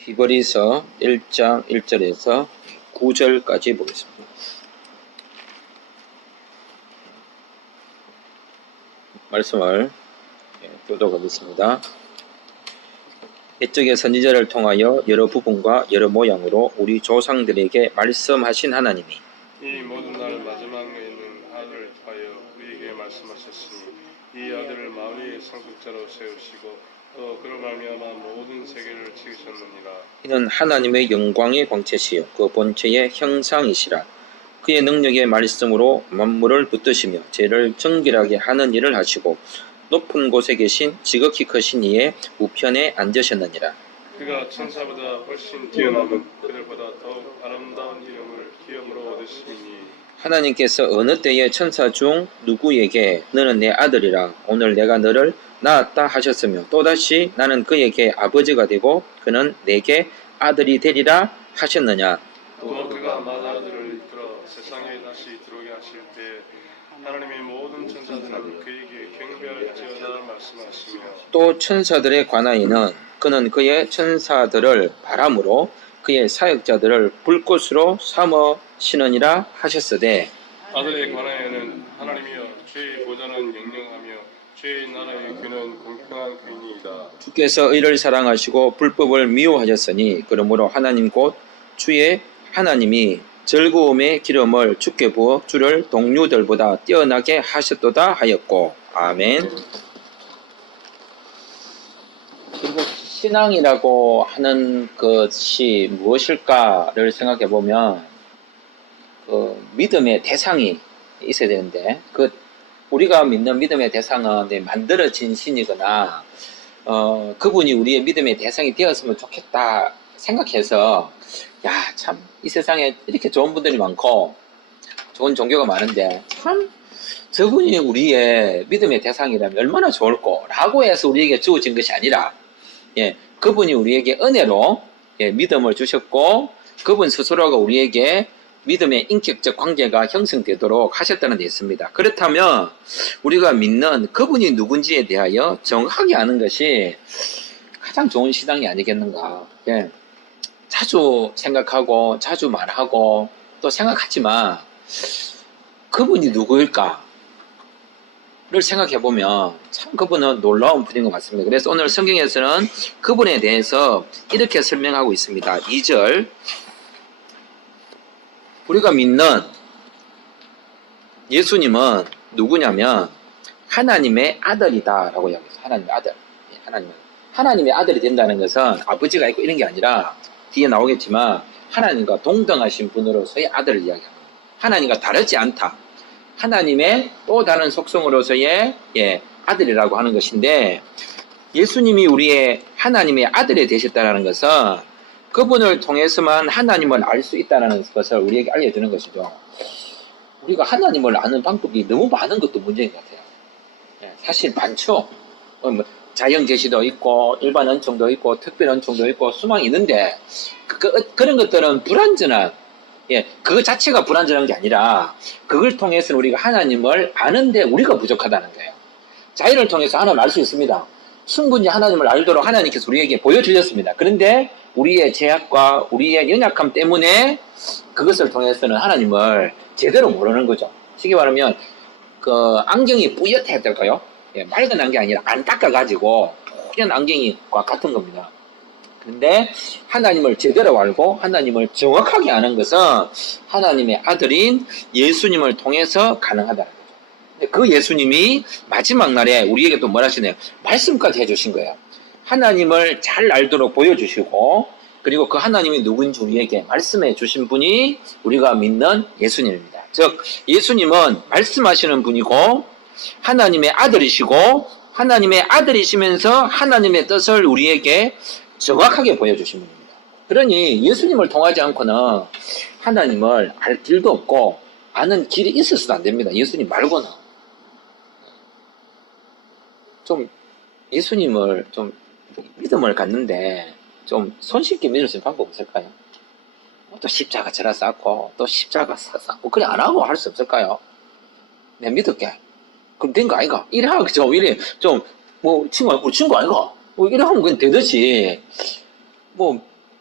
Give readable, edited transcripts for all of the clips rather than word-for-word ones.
히브리서 1장 1절에서 9절까지 보겠습니다. 말씀을 교독하겠습니다. 이쪽의 선지자를 통하여 여러 부분과 여러 모양으로 우리 조상들에게 말씀하신 하나님이 이 모든 날 마지막에 있는 아들을 통하여 우리에게 말씀하셨으니 이 아들을 만유의 상속자로 세우시고 또 그로 말미암아 모든 세계를 지으셨느니라. 이는 하나님의 영광의 광채시요 그 본체의 형상이시라. 그의 능력의 말씀으로 만물을 붙드시며 죄를 정결하게 하는 일을 하시고 높은 곳에 계신 지극히 크신 이의 우편에 앉으셨느니라. 그가 천사보다 훨씬 뛰어나고 그들보다 더욱 아름다운 이름을 기업으로 얻으시니 하나님께서 어느 때에 천사 중 누구에게 너는 내 아들이라 오늘 내가 너를 낳았다 하셨으며 또다시 나는 그에게 아버지가 되고 그는 내게 아들이 되리라 하셨느냐. 또 그가 마다들을 이끌어 세상에 다시 들어오게 하실 때 하나님의 모든 천사들은 그에게 경배할지어다 말씀하시며 또 천사들에 관하여는 그는 그의 천사들을 바람으로 그의 사역자들을 불꽃으로 삼으시느니라 하셨으되 아들에 관하여는 하나님이여 죄의 보좌는 영영하며 죄의 나라의 귀는 공평한 귀니이다. 주께서 의를 사랑하시고 불법을 미워하셨으니 그러므로 하나님 곧 주의 하나님이 즐거움의 기름을 주께 부어 주를 동료들보다 뛰어나게 하셨도다 하였고. 아멘. 그리고 신앙이라고 하는 것이 무엇일까를 생각해 보면 그 믿음의 대상이 있어야 되는데 우리가 믿는 믿음의 대상은 만들어진 신이거나 그분이 우리의 믿음의 대상이 되었으면 좋겠다 생각해서 참 이 세상에 이렇게 좋은 분들이 많고 좋은 종교가 많은데 참 저분이 우리의 믿음의 대상이라면 얼마나 좋을까 라고 해서 우리에게 주어진 것이 아니라 그분이 우리에게 은혜로 믿음을 주셨고 그분 스스로가 우리에게 믿음의 인격적 관계가 형성되도록 하셨다는 데 있습니다. 그렇다면 우리가 믿는 그분이 누군지에 대하여 정확하게 아는 것이 가장 좋은 신앙이 아니겠는가. 자주 생각하고 자주 말하고 또 생각하지만 그분이 누구일까를 생각해보면 참 그분은 놀라운 분인 것 같습니다. 그래서 오늘 성경에서는 그분에 대해서 이렇게 설명하고 있습니다. 2절 우리가 믿는 예수님은 누구냐면 하나님의 아들이다 라고 이야기했어요. 하나님의 아들. 하나님의 아들이 된다는 것은 아버지가 있고 이런 게 아니라 뒤에 나오겠지만 하나님과 동등하신 분으로서의 아들을 이야기합니다. 하나님과 다르지 않다. 하나님의 또 다른 속성으로서의 아들이라고 하는 것인데 예수님이 우리의 하나님의 아들이 되셨다는 것은 그분을 통해서만 하나님을 알 수 있다는 것을 우리에게 알려주는 것이죠. 우리가 하나님을 아는 방법이 너무 많은 것도 문제인 것 같아요. 사실 많죠. 자연 계시도 있고 일반 은총도 있고 특별 은총도 있고 수많이 있는데 그런 것들은 불완전한 그것 자체가 불완전한 게 아니라 그걸 통해서 우리가 하나님을 아는데 우리가 부족하다는 거예요. 자연을 통해서 하나님을 알 수 있습니다. 충분히 하나님을 알도록 하나님께서 우리에게 보여주셨습니다. 그런데 우리의 죄악과 우리의 연약함 때문에 그것을 통해서는 하나님을 제대로 모르는 거죠. 쉽게 말하면 안경이 뿌옇게 될까요? 맑은 안경이 아니라 안 닦아가지고 푸른 안경이과 같은 겁니다. 그런데 하나님을 제대로 알고 하나님을 정확하게 아는 것은 하나님의 아들인 예수님을 통해서 가능하다는 거죠. 근데 그 예수님이 마지막 날에 우리에게 또 뭘 하시네요? 말씀까지 해주신 거예요. 하나님을 잘 알도록 보여주시고 그리고 그 하나님이 누군지 우리에게 말씀해 주신 분이 우리가 믿는 예수님입니다. 즉 예수님은 말씀하시는 분이고 하나님의 아들이시고 하나님의 아들이시면서 하나님의 뜻을 우리에게 정확하게 보여주신 분입니다. 그러니 예수님을 통하지 않고는 하나님을 알 길도 없고 아는 길이 있어서도 안 됩니다. 예수님 말고는. 좀 예수님을 좀 믿음을 갖는데 좀 손쉽게 믿을 수 있는 방법 없을까요? 또 십자가 저라 쌓고 또 십자가 쌓고 그래 안 하고 할 수 없을까요? 내가 믿을게. 그럼 된 거 아이가? 이래 하면 그죠? 이래 좀 친구 아이가? 이래 하면 그냥 되듯이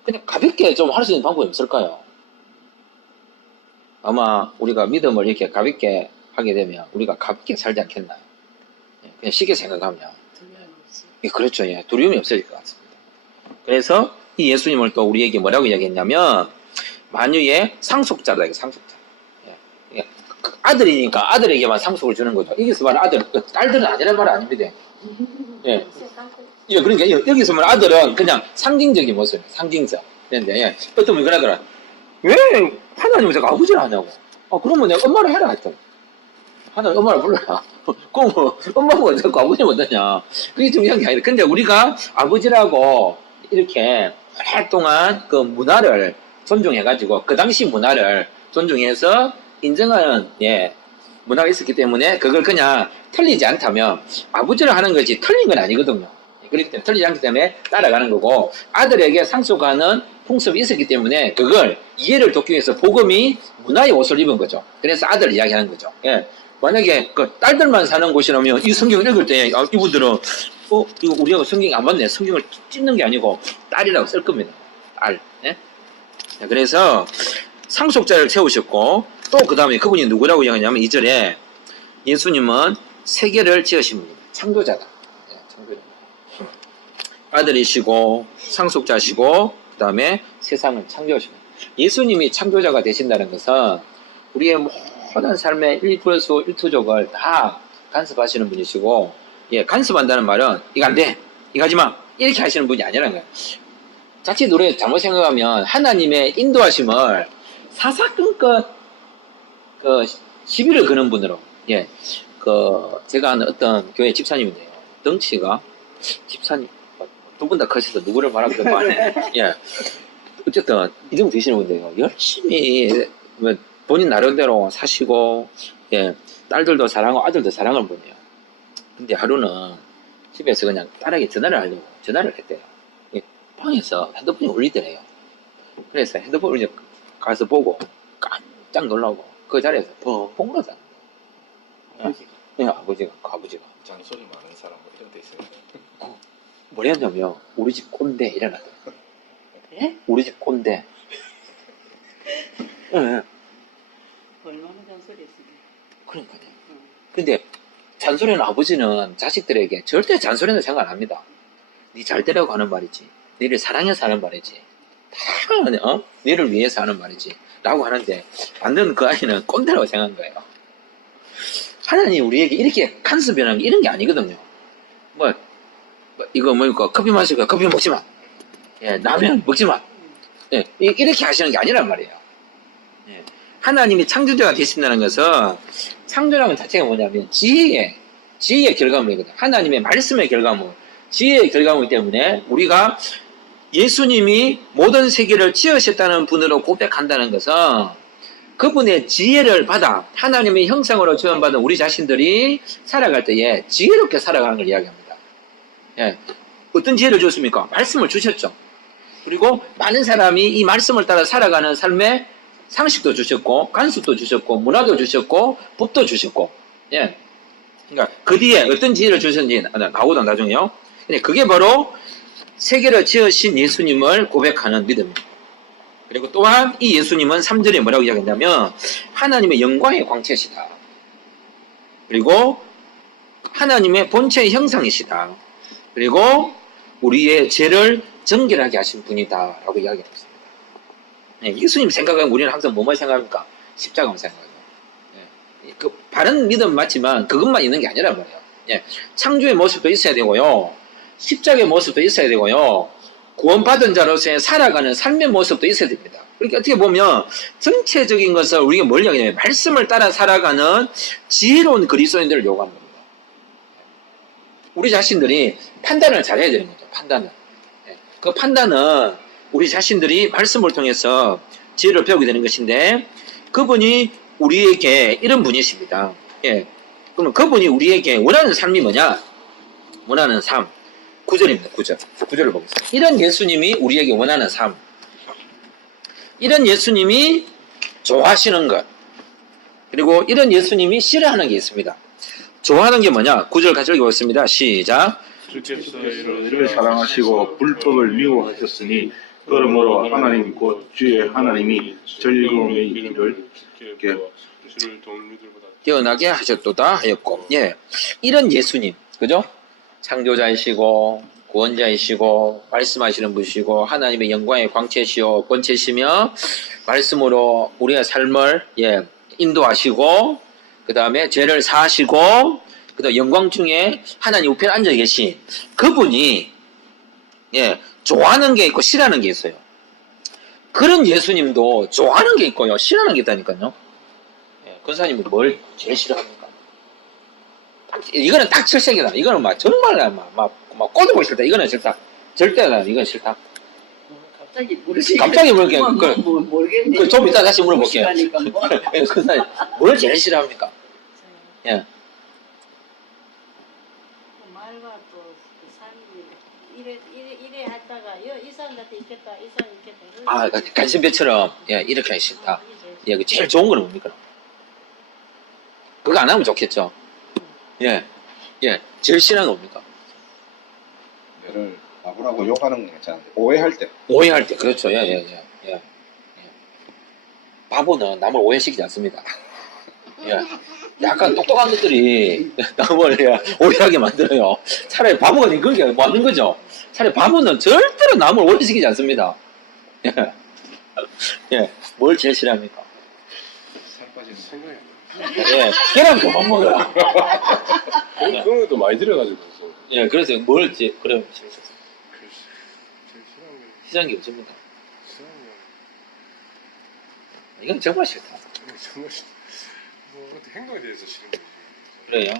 그냥 가볍게 좀 할 수 있는 방법이 없을까요? 아마 우리가 믿음을 이렇게 가볍게 하게 되면 우리가 가볍게 살지 않겠나요? 예, 그냥 쉽게 생각하면. 예, 그렇죠. 예, 두려움이 없어질 것 같습니다. 그래서 이 예수님을 또 우리에게 뭐라고 이야기했냐면 만유의 상속자다. 이거 상속자. 예, 그 아들이니까 아들에게만 상속을 주는 거죠. 여기서 말하는 아들, 그 딸들은 아니란 말 아닙니다. 예. 예, 그러니까 여기서 말하는 아들은 그냥 상징적인 모습이에요. 상징적. 그런데 예, 어떤 분이 그러더라. 왜 하나님은 자꾸 아버지를 하냐고. 그러면 내가 엄마를 해라 했더니. 하나님 엄마를 불러라. 그럼 엄마가 왜 자꾸 아버지를 못하냐. 그게 중요한 게 아니라. 근데 우리가 아버지라고 이렇게 오랫동안 그 문화를 존중해가지고 그 당시 문화를 존중해서 인정하는 예, 문화가 있었기 때문에 그걸 그냥 틀리지 않다면 아버지를 하는 것이 틀린 건 아니거든요. 그렇기 때문에 틀리지 않기 때문에 따라가는 거고 아들에게 상속하는 풍습이 있었기 때문에 그걸 이해를 돕기 위해서 복음이 문화의 옷을 입은 거죠. 그래서 아들을 이야기하는 거죠. 예. 만약에 그 딸들만 사는 곳이라면 이 성경을 읽을 때 이분들은 이거 우리가 성경이 안 맞네. 성경을 찝는 게 아니고 딸이라고 쓸 겁니다. 딸. 예? 그래서 상속자를 세우셨고 또 그 다음에 그분이 누구라고 이야기하냐면 2절에 예수님은 세계를 지으신 분입니다. 창조자다. 예, 창조자. 아들이시고 상속자시고 그 다음에 세상을 창조하시는 예수님이 창조자가 되신다는 것은 우리의 모든 삶의 일부수 일투족을 다 간섭하시는 분이시고 예, 간섭한다는 말은 이거 안 돼, 이거 하지 마 이렇게 하시는 분이 아니라는 거예요. 자칫 우리가 잘못 생각하면 하나님의 인도하심을 사사건건 그 시비를 거는 분으로 예, 그 제가 아는 어떤 교회 집사님인데요. 덩치가 집사님 두 분 다 커셔서 누구를 말하기도 많네. 예. 어쨌든 이 정도 되시는 분인데요. 열심히 뭐 본인 나름대로 사시고 예, 딸들도 사랑하고 아들도 사랑하는 분이에요. 근데 하루는 집에서 그냥 딸에게 전화를 하려고 전화를 했대요. 예, 방에서 핸드폰이 울리더래요. 그래서 핸드폰을 이제 가서 보고 깜짝 놀라고 그 자리에서 펑펑 울었잖아요. 예, 아버지가 잔소리 많은 사람 뭐 이런 데 있어요. 뭐랬냐면 우리 집 꼰대 이래놨더라고요. 예? 우리 집 꼰대. 예. 얼마나 잔소리했습니까? 그러니까요. 근데 잔소리는 아버지는 자식들에게 절대 잔소리는 생각 안 합니다. 네 잘 되라고 하는 말이지. 너를 사랑해서 하는 말이지. 다 너를 위해서 하는 말이지. 라고 하는데 완전 그 아이는 꼰대라고 생각한 거예요. 하나님 우리에게 이렇게 간섭이라는 게 이런 게 아니거든요. 이거 뭐니까 커피 마실 거야. 커피 먹지 마. 예, 라면 먹지 마. 예, 이렇게 하시는 게 아니란 말이에요. 예, 하나님이 창조자가 되신다는 것은 창조라는 자체가 뭐냐면 지혜의 결과물이거든요. 하나님의 말씀의 결과물, 지혜의 결과물이기 때문에 우리가 예수님이 모든 세계를 지으셨다는 분으로 고백한다는 것은 그분의 지혜를 받아 하나님의 형상으로 지원받은 우리 자신들이 살아갈 때에 지혜롭게 살아가는 걸 이야기합니다. 예, 어떤 지혜를 줬습니까? 말씀을 주셨죠. 그리고 많은 사람이 이 말씀을 따라 살아가는 삶의 상식도 주셨고 간섭도 주셨고 문화도 주셨고 법도 주셨고 예, 그러니까 그 뒤에 어떤 지혜를 주셨는지 나오다 나중에요. 근데 그게 바로 세계를 지으신 예수님을 고백하는 믿음입니다. 그리고 또한 이 예수님은 3절에 뭐라고 이야기했냐면 하나님의 영광의 광채시다. 그리고 하나님의 본체의 형상이시다. 그리고 우리의 죄를 정결하게 하신 분이다 라고 이야기했습니다. 네, 예수님 생각하면 우리는 항상 뭐만 생각합니까? 십자가만 생각해요. 네, 그 바른 믿음 맞지만 그것만 있는 게 아니란 말이에요. 네, 창조의 모습도 있어야 되고요. 십자가의 모습도 있어야 되고요. 구원받은 자로서의 살아가는 삶의 모습도 있어야 됩니다. 그러니까 어떻게 보면 전체적인 것을 우리가 뭘 이야기하냐면 말씀을 따라 살아가는 지혜로운 그리스도인들을 요구하는 겁니다. 우리 자신들이 판단을 잘해야 되는 거죠. 판단을. 그 판단은 우리 자신들이 말씀을 통해서 지혜를 배우게 되는 것인데 그분이 우리에게 이런 분이십니다. 예. 그러면 그분이 우리에게 원하는 삶이 뭐냐? 원하는 삶. 9절입니다. 9절을 보겠습니다. 이런 예수님이 우리에게 원하는 삶. 이런 예수님이 좋아하시는 것. 그리고 이런 예수님이 싫어하는 게 있습니다. 좋아하는 게 뭐냐? 9절 같이 읽어보겠습니다. 시작. 주께서 이를 사랑하시고 불법을 미워하셨으니 그러므로 하나님 곧 주의 하나님이 즐거움의 길을 주께 부어 주를 동료들보다 뛰어나게 하셨도다 하였고, 예, 이런 예수님, 그죠? 창조자이시고 구원자이시고 말씀하시는 분이시고 하나님의 영광의 광채시오 권체시며 말씀으로 우리의 삶을 인도하시고 그 다음에 죄를 사하시고 그다음 영광 중에 하나님 우편에 앉아 계신 그분이 좋아하는 게 있고 싫어하는 게 있어요. 그런 예수님도 좋아하는 게 있고요 싫어하는 게 있다니까요. 권사님은 뭘 제일 싫어합니까? 이거는 딱 철색이다. 이거는 정말 막 꼬드고 싫다. 이거는 싫다. 절대 안 이건 싫다. 갑자기 모르시. 갑자기 모르게. 모르겠네. 좀 이따 다시 물어볼게요. 뭐. 권사님 뭘 제일 싫어합니까? 예. 말과 또 그 삶이 이래 하다가 이 사람 같아 있겠다 이 사람 있겠다. 간신배처럼 이렇게 하기 싫다. 그 제일 좋은 거는 뭡니까? 그거 안 하면 좋겠죠. 제일 싫어하는 거 뭡니까? 얘를 나보라고 욕하는 건 괜찮은데 오해할 때 오해할 때, 그렇죠. 바보는 남을 오해시키지 않습니다. 약간 똑똑한 것들이 남을 오해하게 만들어요. 차라리 바보가 그게 뭐 하는 거죠? 차라리 바보는 절대로 남을 오해시키지 않습니다. 뭘 제일 싫어합니까? 살 빠지는 생각이 안 계란 그만 먹어라. 나. 그런 것도 많이 들어가지고 그래서 뭘 그럼 싫으셨어요? 제일 싫어하는 게 싫어하는 게 없습니다. 싫어하는 이건 정말 싫다. 게 정말 뭐 어떤 행동에 대해서 싫은 거지. 그래요?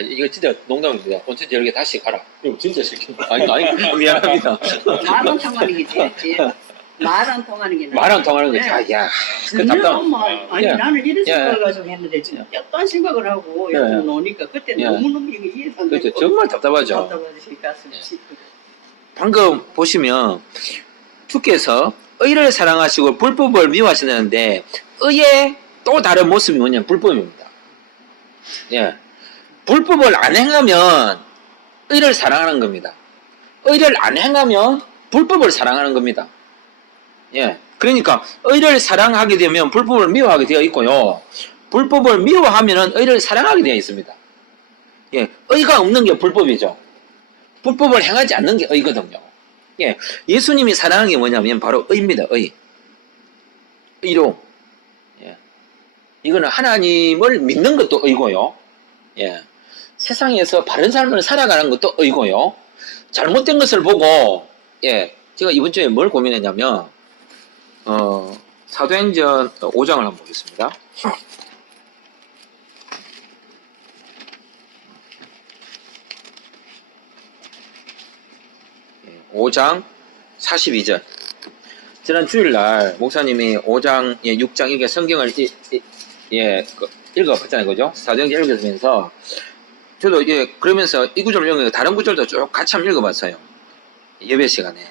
이거 진짜 농담입니다. 언제 저렇게 다시 가라. 이거 진짜 싫겠다. 아니, 미안합니다. 말은 통하는 게 제일. 말은 통하는 게 나아. 말은 통하는 거지. 그 답답. 아니 나는 이런 예. 생각을 가지고 했는데 지금 딴 생각을 하고 예. 이렇게 노니까 그때 예. 너무너무 이거 이해가 안 그렇죠. 되고 정말 답답하죠. 답답하지 가슴이 찢고. 방금 보시면 주께서 의를 사랑하시고 불법을 미워하시는데 의의 또 다른 모습이 뭐냐면 불법입니다. 불법을 안 행하면 의를 사랑하는 겁니다. 의를 안 행하면 불법을 사랑하는 겁니다. 그러니까 의를 사랑하게 되면 불법을 미워하게 되어 있고요. 불법을 미워하면 의를 사랑하게 되어 있습니다. 의가 없는 게 불법이죠. 불법을 행하지 않는 게 의거든요. 예수님이 사랑하는 게 뭐냐면 바로 의입니다. 의로. 이거는 하나님을 믿는 것도 의고요. 세상에서 바른 삶을 살아가는 것도 의고요. 잘못된 것을 보고 제가 이번 주에 뭘 고민했냐면 사도행전 5장을 한번 보겠습니다. 5장 42절. 지난 주일날 목사님이 5장, 6장 이렇게 성경을 읽어봤잖아요, 그죠? 사도행전 읽으면서 저도 그러면서 이 구절을 읽으면서 다른 구절도 쭉 같이 한번 읽어봤어요. 예배 시간에.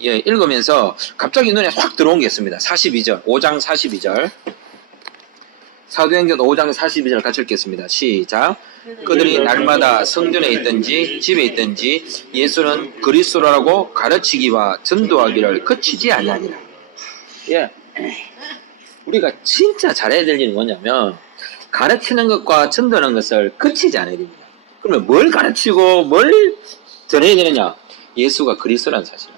읽으면서 갑자기 눈에 확 들어온 게 있습니다. 42절, 5장 42절. 사도행전 5장 42절 같이 읽겠습니다. 시작. 그들이 날마다 성전에 있든지 집에 있든지 예수는 그리스도라고 가르치기와 전도하기를 그치지 아니하니라. 우리가 진짜 잘해야 될 일은 뭐냐면 가르치는 것과 전도하는 것을 그치지 않아야 됩니다. 그러면 뭘 가르치고 뭘 전해야 되느냐? 예수가 그리스도라는 사실.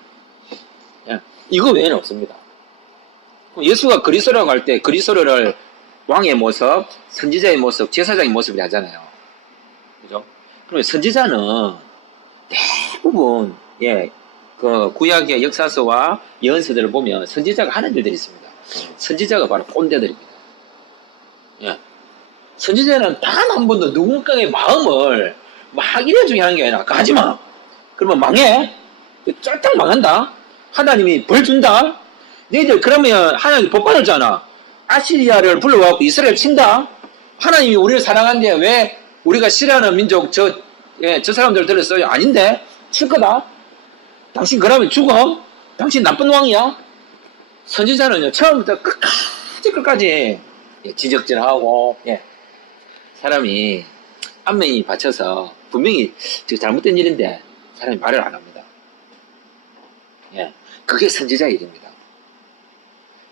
이거 외에는 없습니다. 예수가 그리스도라고 할 때 그리스도를 왕의 모습, 선지자의 모습, 제사장의 모습이라 하잖아요. 그죠? 그러면 선지자는 대부분, 그 구약의 역사서와 예언서들을 보면 선지자가 하는 일들이 있습니다. 선지자가 바로 꼰대들입니다. 선지자는 단 한 번도 누군가의 마음을 막 이래주게 하는 게 아니라, 가지 마! 그러면 망해! 쫄딱 망한다? 하나님이 벌 준다? 너희들 그러면 하나님이 복 받았잖아. 아시리아를 불러와서 이스라엘 친다? 하나님이 우리를 사랑하는데 왜 우리가 싫어하는 민족 저 사람들 들었어요? 아닌데? 칠 거다? 당신 그러면 죽어? 당신 나쁜 왕이야? 선지자는요, 처음부터 끝까지 지적질하고, 사람이 안면이 받쳐서 분명히 잘못된 일인데 사람이 말을 안 합니다. 그게 선지자의 일입니다.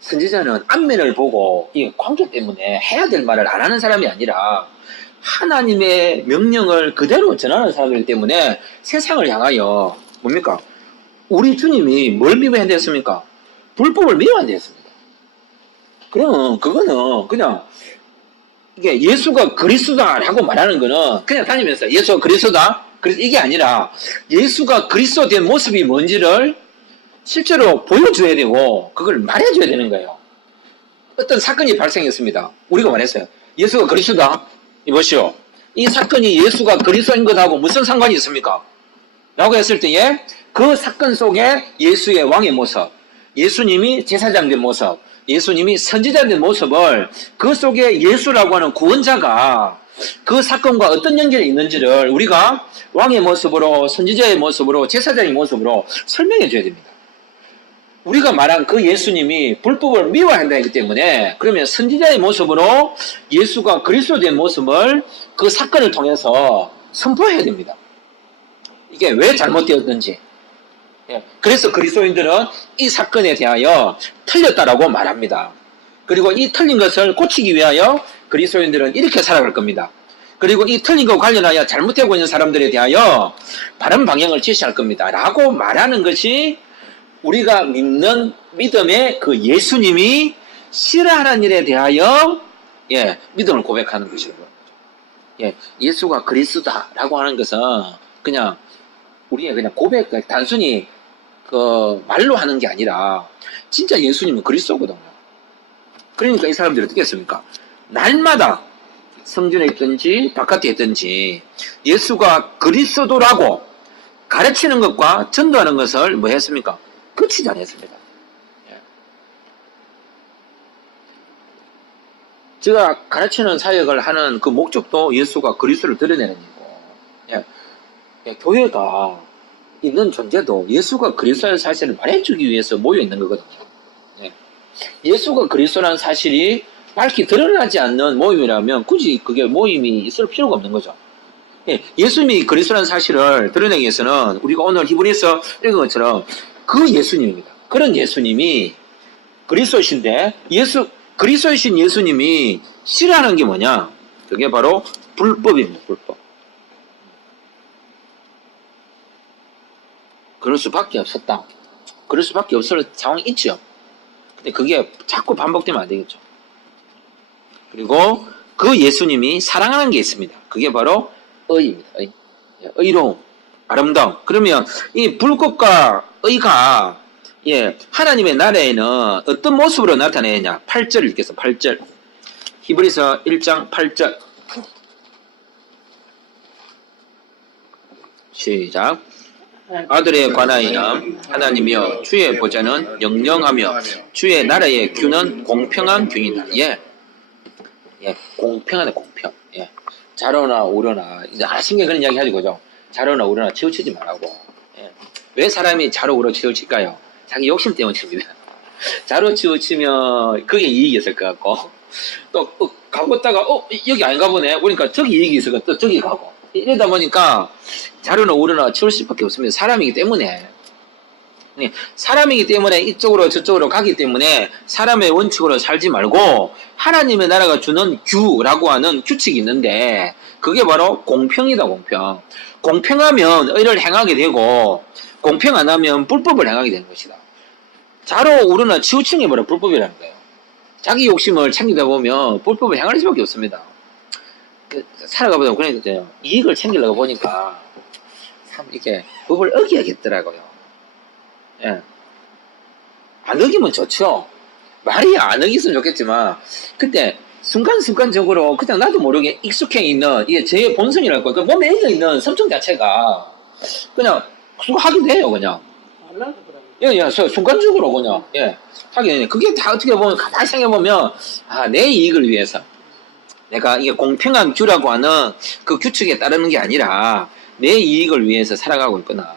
선지자는 앞면을 보고 이 관계 때문에 해야 될 말을 안 하는 사람이 아니라 하나님의 명령을 그대로 전하는 사람이기 때문에 세상을 향하여 뭡니까? 우리 주님이 뭘 미워한댔습니까? 불법을 미워한댔습니다. 그럼 그거는 그냥 이게 예수가 그리스도다라고 말하는 거는 그냥 다니면서 예수가 그리스도다? 그래서 이게 아니라 예수가 그리스도 된 모습이 뭔지를 실제로 보여줘야 되고 그걸 말해줘야 되는 거예요. 어떤 사건이 발생했습니다. 우리가 말했어요. 예수가 그리스도다. 이보시오. 이 사건이 예수가 그리스도인 것하고 무슨 상관이 있습니까? 라고 했을 때에 그 사건 속에 예수의 왕의 모습, 예수님이 제사장 된 모습, 예수님이 선지자 된 모습을 그 속에 예수라고 하는 구원자가 그 사건과 어떤 연결이 있는지를 우리가 왕의 모습으로, 선지자의 모습으로, 제사장의 모습으로 설명해 줘야 됩니다. 우리가 말한 그 예수님이 불법을 미워한다기 때문에 그러면 선지자의 모습으로 예수가 그리스도 된 모습을 그 사건을 통해서 선포해야 됩니다. 이게 왜 잘못되었는지. 그래서 그리스도인들은 이 사건에 대하여 틀렸다라고 말합니다. 그리고 이 틀린 것을 고치기 위하여 그리스도인들은 이렇게 살아갈 겁니다. 그리고 이 틀린 것과 관련하여 잘못되고 있는 사람들에 대하여 바른 방향을 제시할 겁니다. 라고 말하는 것이 우리가 믿는 믿음의 그 예수님이 싫어하는 일에 대하여 믿음을 고백하는 것이죠. 예수가 그리스도다라고 하는 것은 그냥 우리의 그냥 고백, 단순히 그 말로 하는 게 아니라 진짜 예수님은 그리스도거든요. 그러니까 이 사람들이 어떻게 했습니까? 날마다 성전에 있든지 바깥에 있든지 예수가 그리스도라고 가르치는 것과 전도하는 것을 뭐 했습니까? 끝이지 않았습니다. 제가 가르치는 사역을 하는 그 목적도 예수가 그리스도를 드러내는 거고, 교회가 있는 존재도 예수가 그리스도의 사실을 말해주기 위해서 모여 있는 거거든요. 예수가 그리스도라는 사실이 밝히 드러나지 않는 모임이라면 굳이 그게 모임이 있을 필요가 없는 거죠. 예수님이 그리스도라는 사실을 드러내기 위해서는 우리가 오늘 히브리서 읽은 것처럼 그 예수님입니다. 그런 예수님이 그리스도이신데 그리스도이신 예수님이 싫어하는 게 뭐냐? 그게 바로 불법입니다. 불법. 그럴 수밖에 없었다. 그럴 수밖에 없을 상황이 있죠. 근데 그게 자꾸 반복되면 안 되겠죠. 그리고 그 예수님이 사랑하는 게 있습니다. 그게 바로 의입니다. 의로움, 아름다움. 그러면 이 불법과 의가 하나님의 나라에는 어떤 모습으로 나타내냐? 8절 읽겠습니다. 8절. 히브리서 1장 8절. 시작. 아들에 관하여 하나님이여 주의 보좌는 영영하며 주의 나라의 규는 공평한 규이다. 공평하다. 공평. 자로나 우러나 이제 신경 그런 이야기 하지 그죠? 자로나 우러나 치우치지 말라고. 왜 사람이 자로 우러 치우칠까요? 자기 욕심 때문에 치웁니다. 자로 치우치면 그게 이익이 있을 것 같고 또 가고 있다가 여기 안 가보네. 그러니까 저기 이익이 있을 것 같고 또 저기 가고 이러다 보니까 자로나 우러나 치울 수밖에 없습니다. 사람이기 때문에. 사람이기 때문에 이쪽으로 저쪽으로 가기 때문에 사람의 원칙으로 살지 말고 하나님의 나라가 주는 규라고 하는 규칙이 있는데 그게 바로 공평이다. 공평. 공평하면 의를 행하게 되고 공평 안 하면 불법을 행하게 되는 것이다. 자로 우러나 치우치는 게 바로 불법이라는 거예요. 자기 욕심을 챙기다 보면 불법을 행할 수밖에 없습니다. 살아가보다 그러니까 이익을 챙기려고 보니까 참 이렇게 법을 어겨야겠더라고요. 안 어기면 좋죠. 말이 안 어기으면 좋겠지만 그때 순간순간적으로 그냥 나도 모르게 익숙해 있는 이게 제 본성이랄 거야. 몸에 있는 성청 자체가 그냥 하게 돼요. 그냥 순간적으로 그냥 하게 되네. 그게 다 어떻게 보면 가만히 생각해보면 내 이익을 위해서 내가 이게 공평한 규라고 하는 그 규칙에 따르는 게 아니라 내 이익을 위해서 살아가고 있구나.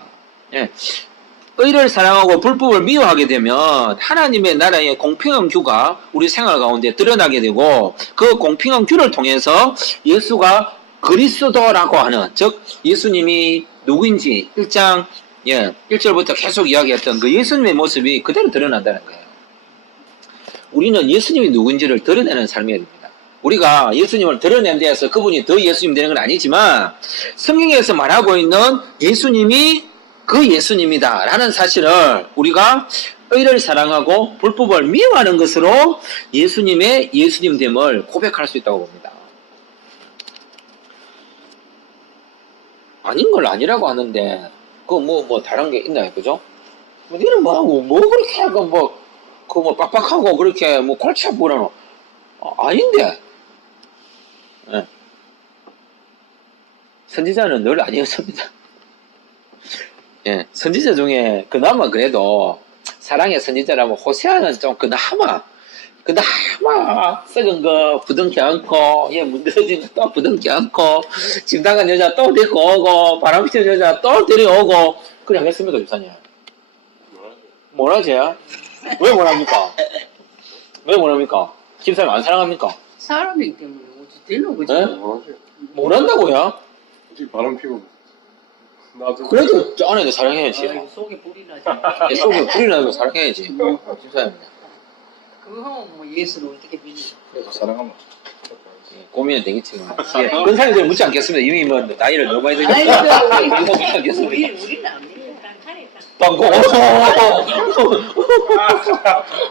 의를 사랑하고 불법을 미워하게 되면 하나님의 나라의 공평한 규가 우리 생활 가운데 드러나게 되고 그 공평한 규를 통해서 예수가 그리스도라고 하는 즉 예수님이 누구인지 1장 예, 1절부터 계속 이야기했던 그 예수님의 모습이 그대로 드러난다는 거예요. 우리는 예수님이 누군지를 드러내는 삶이어야 됩니다. 우리가 예수님을 드러내는 데에서 그분이 더 예수님 되는 건 아니지만 성경에서 말하고 있는 예수님이 그 예수님이다 라는 사실을 우리가 의를 사랑하고 불법을 미워하는 것으로 예수님의 예수님됨을 고백할 수 있다고 봅니다. 아닌 걸 아니라고 하는데 그거 뭐 다른 게 있나요, 그죠? 너는 뭐 그렇게 하고 뭐 빡빡하고 그렇게 뭐 골치 아프라노? 아닌데. 예. 선지자는 늘 아니었습니다. 예, 선지자 중에 그나마 그래도 사랑의 선지자라면 호세아는 좀 그나마 썩은 거 부둥켜 안고, 예, 문드러진 거 또 부둥켜 안고, 집 나간 여자 또 데리고 오고, 바람 피는 여자 또 데려오고, 그래 하겠습니까, 집사님? 뭐라지요? 왜 뭐랍니까? 왜 뭐랍니까? 집사님 안 사랑합니까? 사람이기 때문에 어찌 되노 그죠? 예? 뭐란다고요? 어떻게 바람 피고 나도 그래도 저 안에도 사랑해야지. 아이고, 속에 불이 나지. 예, 속에 불이 나도 사랑해야지. 집사님. 그거 하면 뭐 예수를 어떻게 믿는? 그래서 사랑하면 예, 고민은 되겠지만. 예, 그런 사람들 묻지 않겠습니다. 이미 뭐 나이를 너무 많이 아이고, 드니까. 묻지 않겠습니다. 우리는 안 믿는. 방고.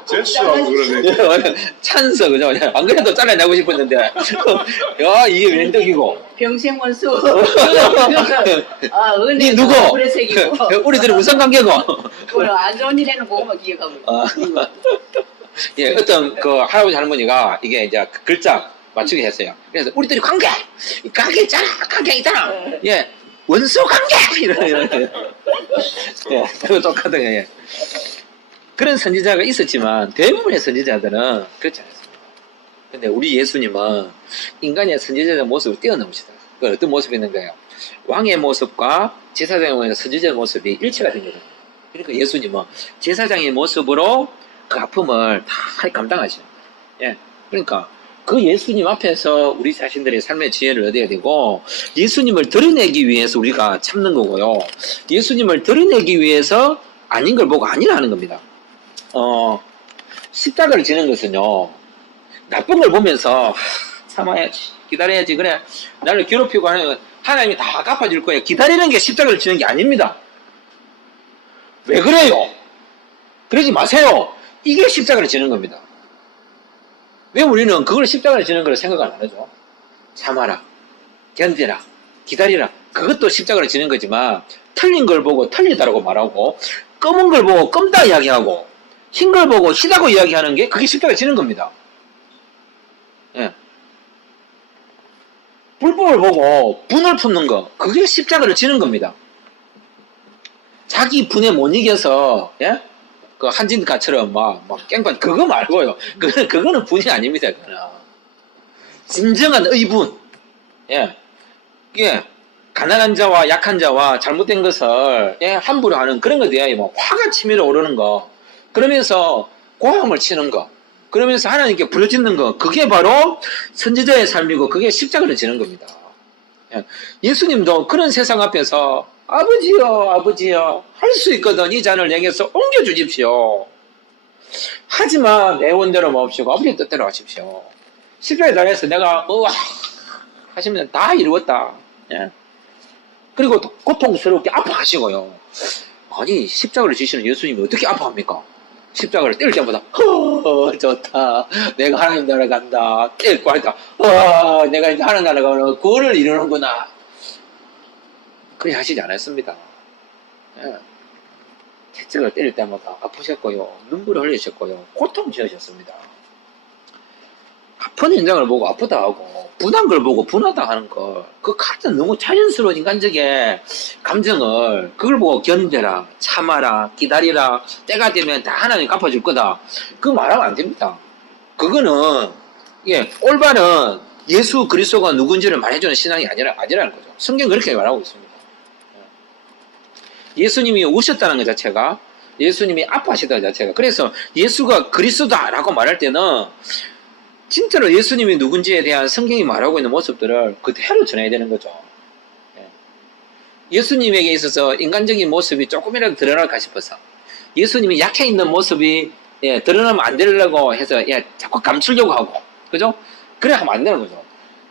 제스하고 그러네. 찬스, 그죠? 안 그래도 잘라내고 싶었는데. 야, 이게 웬덕이고. 병생원수. 아, 니 은혜. 누구? 오래색이고. 우리들은 무슨 관계고? 안 좋은 일에는 그거만 기억하고 있고. 아. 예, 어떤 그 할아버지 할머니가 이게 이제 글자 맞추게 했어요. 그래서 우리들이 관계 있잖아. 예, 원수 관계 이런. 예, 그거 똑같은 거예요. 그런 선지자가 있었지만 대부분의 선지자들은 그렇지 않습니다. 근데 우리 예수님은 인간의 선지자의 모습을 뛰어넘으시다. 그 어떤 모습이 있는 거예요? 왕의 모습과 제사장의 선지자의 모습이 일치가 된 거예요. 그러니까 예수님은 제사장의 모습으로 그 아픔을 다 감당하시는 거예요. 예. 그러니까 그 예수님 앞에서 우리 자신들의 삶의 지혜를 얻어야 되고 예수님을 드러내기 위해서 우리가 참는 거고요. 예수님을 드러내기 위해서 아닌 걸 보고 아니라 하는 겁니다. 십자가를 지는 것은요. 나쁜 걸 보면서 참아야지, 기다려야지, 그래 나를 괴롭히고 하는 하나님이 다 갚아줄 거예요. 기다리는 게 십자가를 지는 게 아닙니다. 왜 그래요? 그러지 마세요. 이게 십자가를 지는 겁니다. 왜 우리는 그걸 십자가를 지는 걸 생각을 안 하죠? 참아라, 견디라, 기다리라. 그것도 십자가를 지는 거지만 틀린 걸 보고 틀리다라고 말하고 검은 걸 보고 검다 이야기하고 흰 걸 보고 희다고 이야기하는 게 그게 십자가를 지는 겁니다. 예. 불법을 보고 분을 품는 거 그게 십자가를 지는 겁니다. 자기 분에 못 이겨서 예? 그 한진가처럼 막 깽판 그거 말고요. 그거는 분이 아닙니다. 그거는 진정한 의분. 예, 예, 가난한 자와 약한 자와 잘못된 것을 예, 함부로 하는 그런 것에 대하여 뭐 화가 치밀어 오르는 거, 그러면서 고함을 치는 거, 그러면서 하나님께 부르짖는 거, 그게 바로 선지자의 삶이고 그게 십자가를 지는 겁니다. 예, 예수님도 그런 세상 앞에서 아버지요, 할 수 있거든. 이 잔을 내게서 옮겨주십시오. 하지만 내 원대로 마옵시고 아버지의 뜻대로 하십시오. 십자가에 달해서 내가 하시면 다 이루었다. 예. 그리고 또 고통스럽게 아파하시고요. 아니 십자가를 지시는 예수님이 어떻게 아파합니까? 십자가를 뗄 때마다 좋다. 내가 하나님 나라 간다. 뗄 거다. 내가 이제 하나님 나라 가면 그거를 이루는구나. 그렇게 하시지 않았습니다. 예. 십자가를 때릴 때마다 아프셨고요. 눈물을 흘리셨고요. 고통 지으셨습니다. 아픈 현장을 보고 아프다 하고 분한 걸 보고 분하다 하는 걸 그 같은 너무 자연스러운 인간적인 감정을 그걸 보고 견뎌라, 참아라, 기다리라, 때가 되면 다 하나님 갚아줄 거다. 그거 말하면 안 됩니다. 그거는 예, 올바른 예수 그리스도가 누군지를 말해주는 신앙이 아니라는 거죠. 성경 그렇게 말하고 있습니다. 예수님이 오셨다는 것 자체가, 예수님이 아파하시다는 자체가, 그래서 예수가 그리스도다라고 말할 때는 진짜로 예수님이 누군지에 대한 성경이 말하고 있는 모습들을 그대로 전해야 되는 거죠. 예수님에게 있어서 인간적인 모습이 조금이라도 드러날까 싶어서 예수님이 약해 있는 모습이 드러나면 안 되려고 해서 자꾸 감추려고 하고 그죠? 그래 하면 안 되는 거죠.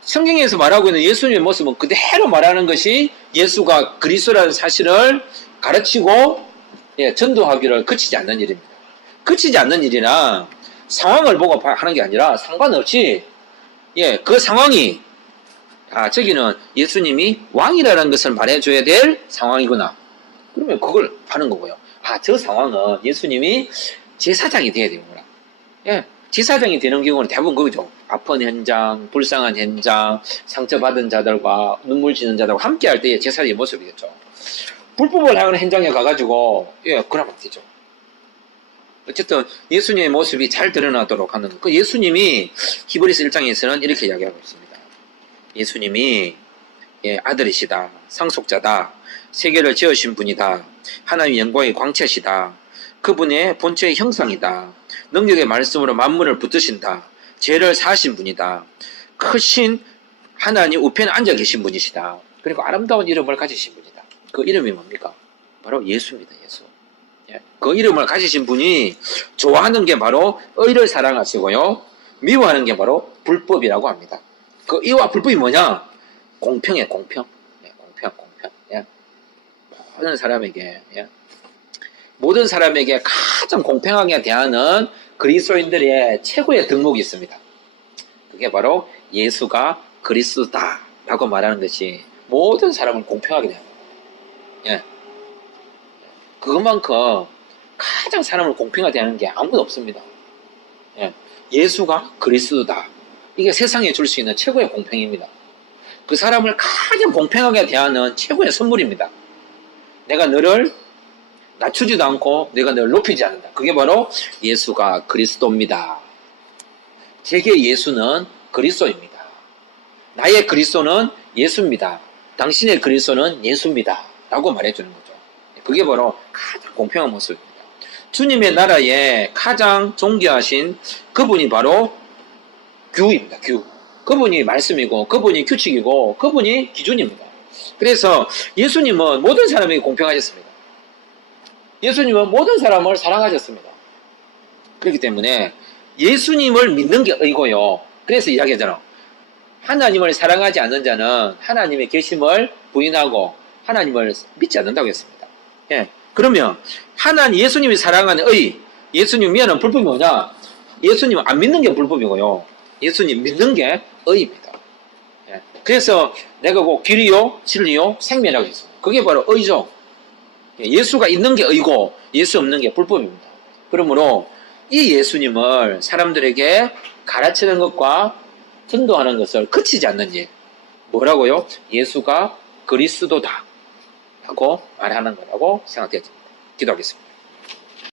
성경에서 말하고 있는 예수님의 모습은 그대로 말하는 것이 예수가 그리스도라는 사실을 가르치고 전도하기를 그치지 않는 일입니다. 그치지 않는 일이나 상황을 보고 하는 게 아니라 상관없이 그 상황이 저기는 예수님이 왕이라는 것을 말해줘야 될 상황이구나. 그러면 그걸 하는 거고요. 저 상황은 예수님이 제사장이 돼야 되는구나. 제사장이 되는 경우는 대부분 그거죠. 아픈 현장, 불쌍한 현장, 상처받은 자들과 눈물 지는 자들과 함께 할 때의 제사장의 모습이겠죠. 불법을 하는 현장에 가가지고, 그러면 안 되죠. 어쨌든 예수님의 모습이 잘 드러나도록 하는 그 예수님이 히브리서 1장에서는 이렇게 이야기하고 있습니다. 예수님이 아들이시다, 상속자다, 세계를 지으신 분이다, 하나님의 영광의 광채시다, 그분의 본체의 형상이다, 능력의 말씀으로 만물을 붙드신다, 죄를 사하신 분이다, 크신 하나님 우편에 앉아 계신 분이시다, 그리고 아름다운 이름을 가지신 분이다. 그 이름이 뭡니까? 바로 예수입니다. 예수. 그 이름을 가지신 분이 좋아하는 게 바로 의를 사랑하시고요, 미워하는 게 바로 불법이라고 합니다. 그 의와 불법이 뭐냐? 공평이에요. 공평. 공평. 모든 사람에게 가장 공평하게 대하는 그리스도인들의 최고의 덕목이 있습니다. 그게 바로 예수가 그리스도다라고 말하는 것이 모든 사람을 공평하게 대합니다. 그것만큼 가장 사람을 공평하게 대하는 게 아무도 없습니다. 예수가 그리스도다. 이게 세상에 줄 수 있는 최고의 공평입니다. 그 사람을 가장 공평하게 대하는 최고의 선물입니다. 내가 너를 낮추지도 않고 내가 너를 높이지 않는다. 그게 바로 예수가 그리스도입니다. 제게 예수는 그리스도입니다. 나의 그리스도는 예수입니다. 당신의 그리스도는 예수입니다. 라고 말해주는 거죠. 그게 바로 가장 공평한 모습입니다. 주님의 나라에 가장 존귀하신 그분이 바로 규입니다. 규. 그분이 말씀이고 그분이 규칙이고 그분이 기준입니다. 그래서 예수님은 모든 사람에게 공평하셨습니다. 예수님은 모든 사람을 사랑하셨습니다. 그렇기 때문에 예수님을 믿는 게 의고요. 그래서 이야기하잖아. 하나님을 사랑하지 않는 자는 하나님의 계심을 부인하고 하나님을 믿지 않는다고 했습니다. 그러면 예수님이 사랑하는 의, 예수님 미안한 불법이 뭐냐? 예수님 안 믿는 게 불법이고요. 예수님 믿는 게 의입니다. 그래서 내가 꼭 길이요, 진리요, 생명이라고 했습니다. 그게 바로 의죠. 예수가 있는 게 의고 예수 없는 게 불법입니다. 그러므로 이 예수님을 사람들에게 가르치는 것과 전도하는 것을 그치지 않는 일. 뭐라고요? 예수가 그리스도다 라고 말하는 거라고 생각되어집니다. 기도하겠습니다.